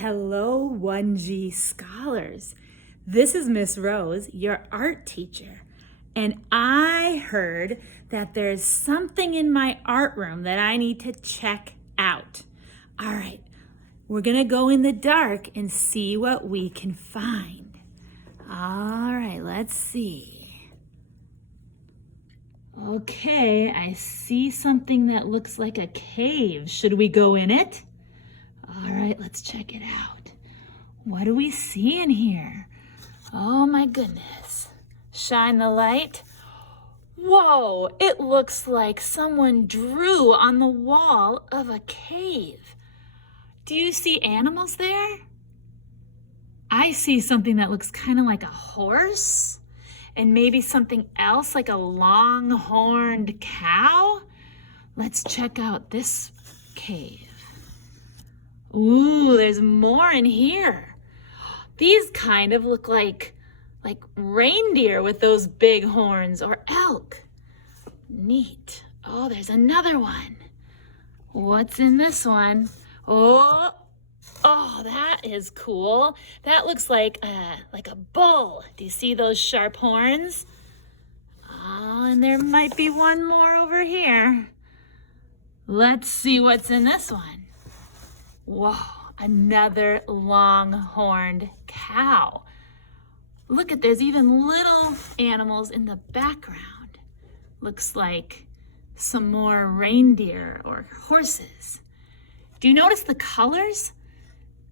Hello, 1G scholars. This is Miss Rose, your art teacher. And I heard that there's something in my art room that I need to check out. All right, we're gonna go in the dark and see what we can find. All right, let's see. Okay, I see something that looks like a cave. Should we go in it? All right, let's check it out. What do we see in here? Oh my goodness. Shine the light. Whoa, it looks like someone drew on the wall of a cave. Do you see animals there? I see something that looks kind of like a horse and maybe something else like a long-horned cow. Let's check out this cave. Ooh, there's more in here. These kind of look like reindeer with those big horns, or elk. Neat. Oh, there's another one. What's in this one? Oh, that is cool. That looks like a bull. Do you see those sharp horns? Oh, and there might be one more over here. Let's see what's in this one. Whoa, another long-horned cow. Look at, there's even little animals in the background. Looks like some more reindeer or horses. Do you notice the colors?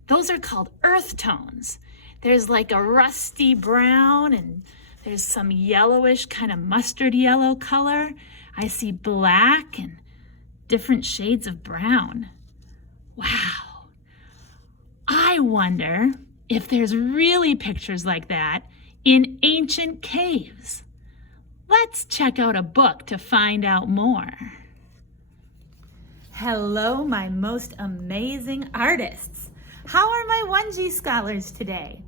Those are called earth tones. There's like a rusty brown and there's some yellowish kind of mustard yellow color. I see black and different shades of brown. Wow. I wonder if there's really pictures like that in ancient caves. Let's check out a book to find out more. Hello, my most amazing artists. How are my 1G scholars today?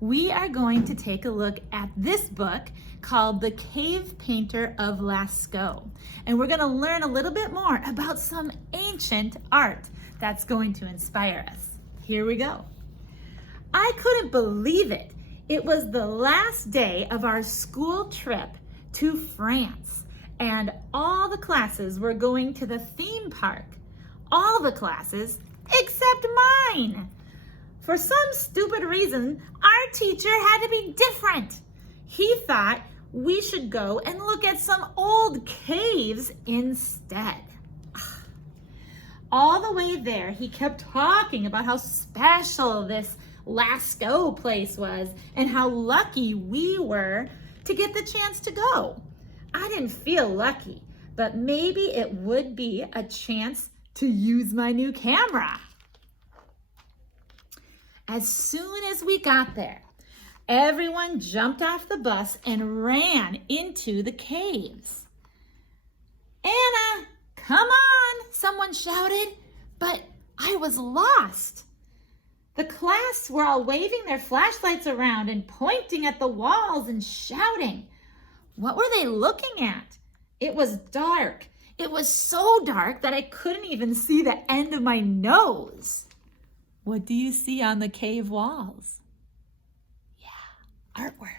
We are going to take a look at this book called The Cave Painter of Lascaux. And we're going to learn a little bit more about some ancient art that's going to inspire us. Here we go. I couldn't believe it. It was the last day of our school trip to France, and all the classes were going to the theme park. All the classes except mine. For some stupid reason, our teacher had to be different. He thought we should go and look at some old caves instead. All the way there, he kept talking about how special this Lascaux place was and how lucky we were to get the chance to go. I didn't feel lucky, but maybe it would be a chance to use my new camera. As soon as we got there, everyone jumped off the bus and ran into the caves. Anna, come on, someone shouted, but I was lost. The class were all waving their flashlights around and pointing at the walls and shouting. What were they looking at? It was dark. It was so dark that I couldn't even see the end of my nose. What do you see on the cave walls? Yeah, artwork.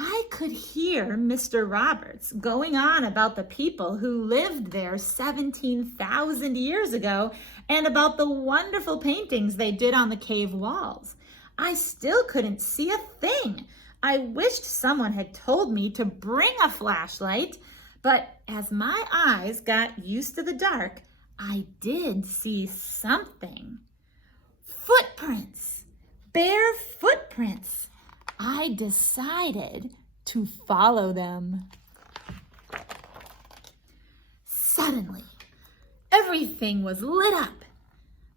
I could hear Mr. Roberts going on about the people who lived there 17,000 years ago and about the wonderful paintings they did on the cave walls. I still couldn't see a thing. I wished someone had told me to bring a flashlight, but as my eyes got used to the dark, I did see something. Footprints, bare footprints. I decided to follow them. Suddenly, everything was lit up.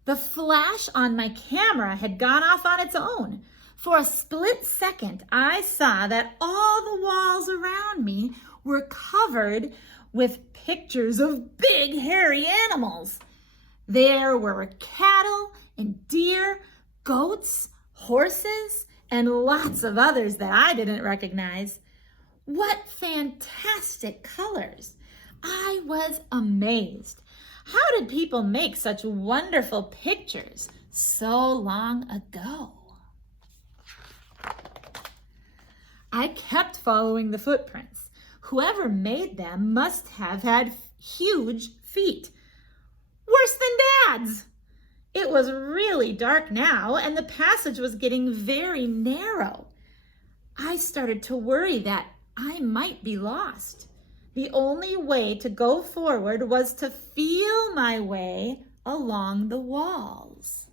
The flash on my camera had gone off on its own. For a split second, I saw that all the walls around me were covered with pictures of big, hairy animals. There were cattle and deer, goats, horses, and lots of others that I didn't recognize. What fantastic colors! I was amazed. How did people make such wonderful pictures so long ago? I kept following the footprints. Whoever made them must have had huge feet. Worse than Dad's. It was really dark now, and the passage was getting very narrow. I started to worry that I might be lost. The only way to go forward was to feel my way along the walls.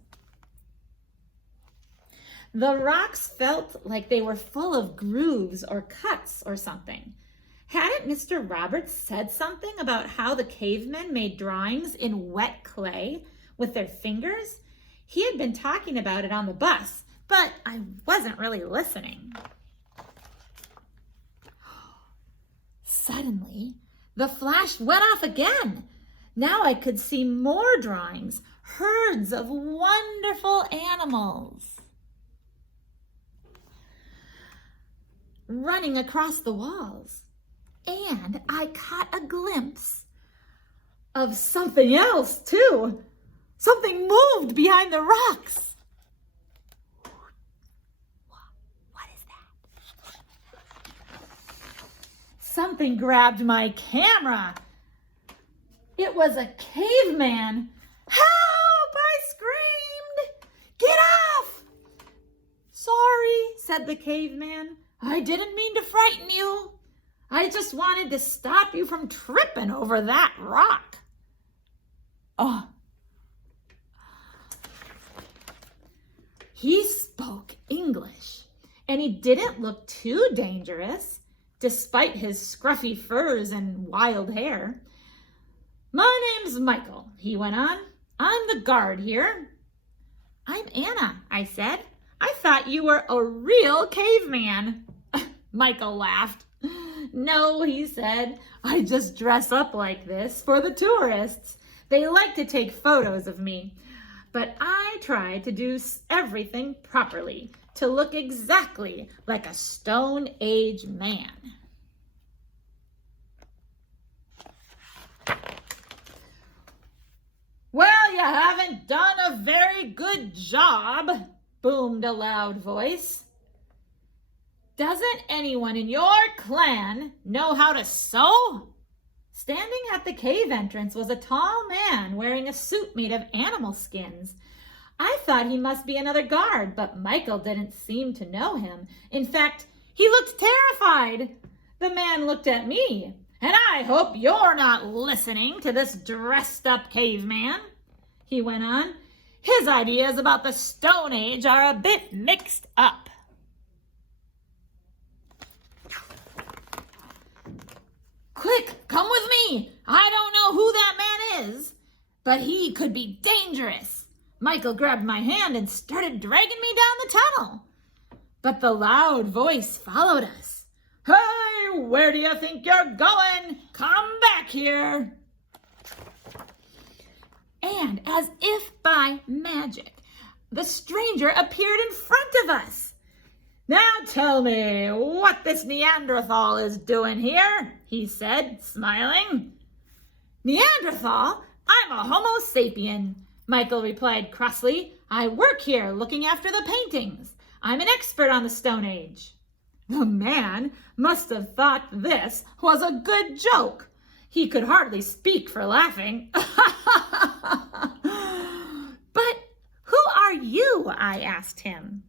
The rocks felt like they were full of grooves or cuts or something. Hadn't Mr. Roberts said something about how the cavemen made drawings in wet clay with their fingers? He had been talking about it on the bus, but I wasn't really listening. Suddenly, the flash went off again. Now I could see more drawings, herds of wonderful animals running across the walls. And I caught a glimpse of something else, too. Something moved behind the rocks. What is that? Something grabbed my camera. It was a caveman. Help! I screamed. Get off! Sorry, said the caveman. I didn't mean to frighten you. I just wanted to stop you from tripping over that rock. Oh. He spoke English, and he didn't look too dangerous, despite his scruffy furs and wild hair. My name's Michael, he went on. I'm the guard here. I'm Anna, I said. I thought you were a real caveman. Michael laughed. No, he said, I just dress up like this for the tourists. They like to take photos of me. But I try to do everything properly to look exactly like a Stone Age man. Well, you haven't done a very good job, boomed a loud voice. Doesn't anyone in your clan know how to sew? Standing at the cave entrance was a tall man wearing a suit made of animal skins. I thought he must be another guard, but Michael didn't seem to know him. In fact, he looked terrified. The man looked at me, and I hope you're not listening to this dressed-up caveman, he went on. His ideas about the Stone Age are a bit mixed up. Quick, come with me. I don't know who that man is, but he could be dangerous. Michael grabbed my hand and started dragging me down the tunnel. But the loud voice followed us. Hey, where do you think you're going? Come back here. And as if by magic, the stranger appeared in front of us. Now tell me what this Neanderthal is doing here, he said, smiling. Neanderthal? I'm a Homo sapien, Michael replied crossly. I work here looking after the paintings. I'm an expert on the Stone Age. The man must have thought this was a good joke. He could hardly speak for laughing. But who are you? I asked him.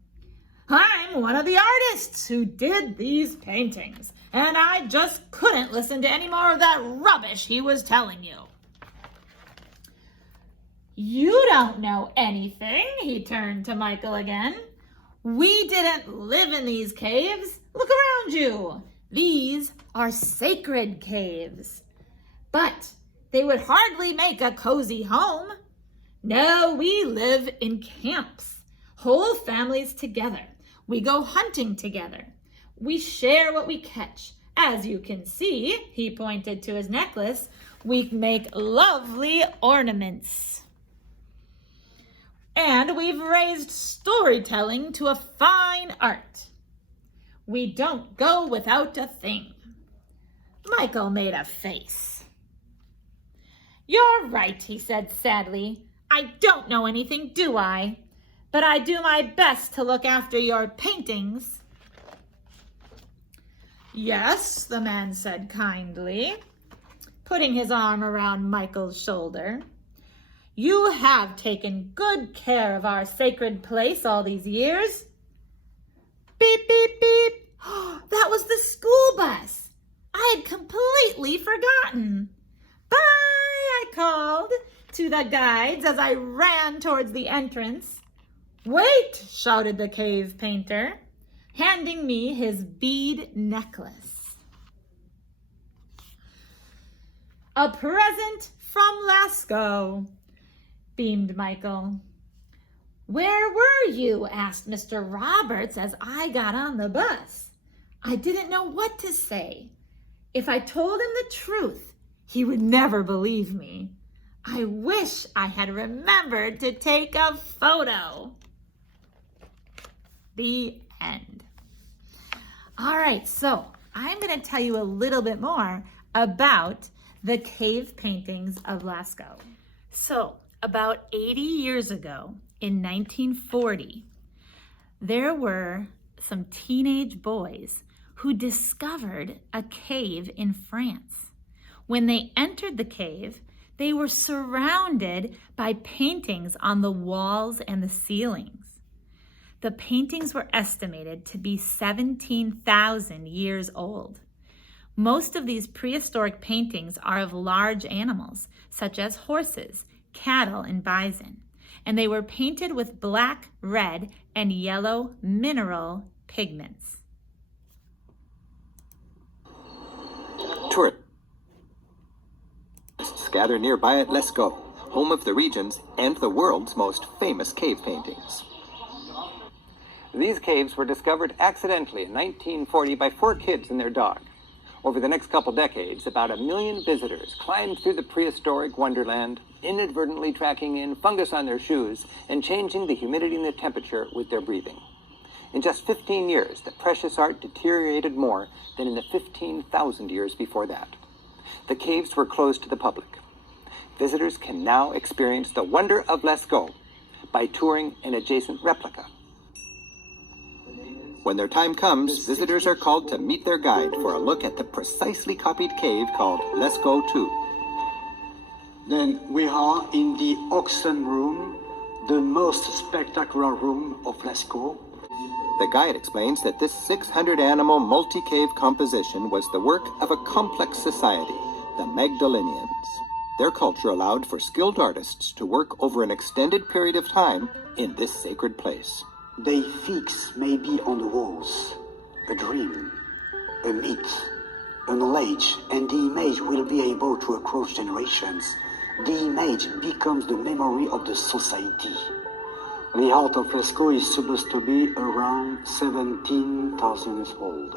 I'm one of the artists who did these paintings, and I just couldn't listen to any more of that rubbish he was telling you. You don't know anything, he turned to Michael again. We didn't live in these caves. Look around you. These are sacred caves. But they would hardly make a cozy home. No, we live in camps, whole families together. We go hunting together. We share what we catch. As you can see, he pointed to his necklace, we make lovely ornaments. And we've raised storytelling to a fine art. We don't go without a thing. Michael made a face. You're right, he said sadly. I don't know anything, do I? But I do my best to look after your paintings. Yes, the man said kindly, putting his arm around Michael's shoulder. You have taken good care of our sacred place all these years. Beep, beep, beep. That was the school bus. I had completely forgotten. Bye, I called to the guides as I ran towards the entrance. Wait, shouted the cave painter, handing me his bead necklace. A present from Lascaux, beamed Michael. Where were you? Asked Mr. Roberts as I got on the bus. I didn't know what to say. If I told him the truth, he would never believe me. I wish I had remembered to take a photo. The end. All right, so I'm going to tell you a little bit more about the cave paintings of Lascaux. So, about 80 years ago, in 1940, there were some teenage boys who discovered a cave in France. When they entered the cave, they were surrounded by paintings on the walls and the ceilings. The paintings were estimated to be 17,000 years old. Most of these prehistoric paintings are of large animals, such as horses, cattle, and bison, and they were painted with black, red, and yellow mineral pigments. Tourists gather nearby at Lascaux, home of the region's and the world's most famous cave paintings. These caves were discovered accidentally in 1940 by 4 kids and their dog. Over the next couple decades, about 1 million visitors climbed through the prehistoric wonderland, inadvertently tracking in fungus on their shoes and changing the humidity and the temperature with their breathing. In just 15 years, the precious art deteriorated more than in the 15,000 years before that. The caves were closed to the public. Visitors can now experience the wonder of Lascaux by touring an adjacent replica. When their time comes, visitors are called to meet their guide for a look at the precisely copied cave called Lascaux 2. Then we are in the auction room, the most spectacular room of Lascaux. The guide explains that this 600-animal multi-cave composition was the work of a complex society, the Magdalenians. Their culture allowed for skilled artists to work over an extended period of time in this sacred place. They fix maybe on the walls a dream, a myth, a knowledge, and the image will be able to across generations. The image becomes the memory of the society. The art of Lascaux is supposed to be around 17,000 years old.